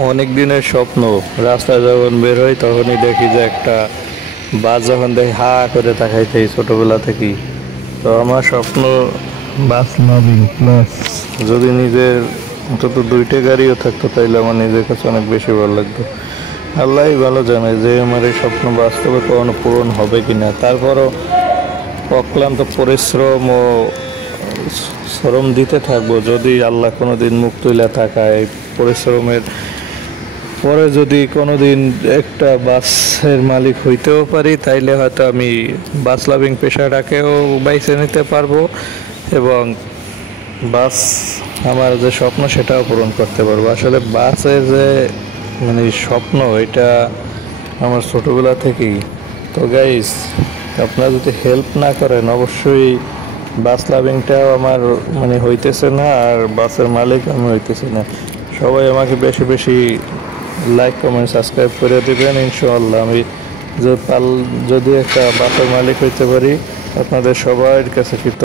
অনেক দিনের স্বপ্ন। রাস্তায় যখন বের হই তখনই দেখি যে একটা বাস, যখন দেখি হা করে তাকাইতে ছোটবেলা থেকেই। তো আমার স্বপ্ন বাস লাভিং প্লাস যদি নিজের অন্তত দুইটা গাড়িও থাকতো তাইলে আমার নিজের কাছে অনেক বেশি ভালো লাগতো। আল্লাহই ভালো জানে যে আমার এই স্বপ্ন বাস্তবে কখনো পূরণ হবে কিনা। তারপরও অক্লান্ত পরিশ্রম ও শ্রম দিতে থাকবো, যদি আল্লাহ কোনো দিন মুখ তুলে তাকায় পরিশ্রমের পরে, যদি কোনো দিন একটা বাসের মালিক হইতেও পারি, তাইলে হয়তো আমি বাস লাভিং পেশাটাকেও বাইছে নিতে পারবো এবং বাস আমার যে স্বপ্ন সেটাও পূরণ করতে পারবো। আসলে বাসের যে মানে স্বপ্ন, এটা আমার ছোটোবেলা থেকেই। তো গাইস, আপনারা যদি হেল্প না করেন অবশ্যই বাস লাভিংটাও আমার মানে হইতেছে না, আর বাসের মালিক আমি হইতেছি না। সবাই আমাকে বেশি বেশি লাইক কমেন্ট সাবস্ক্রাইব করে দেবেন। ইনশাআল্লাহ আমি যদি একটা বাসের মালিক হইতে পারি, আপনাদের সবার কাছে কৃতজ্ঞ।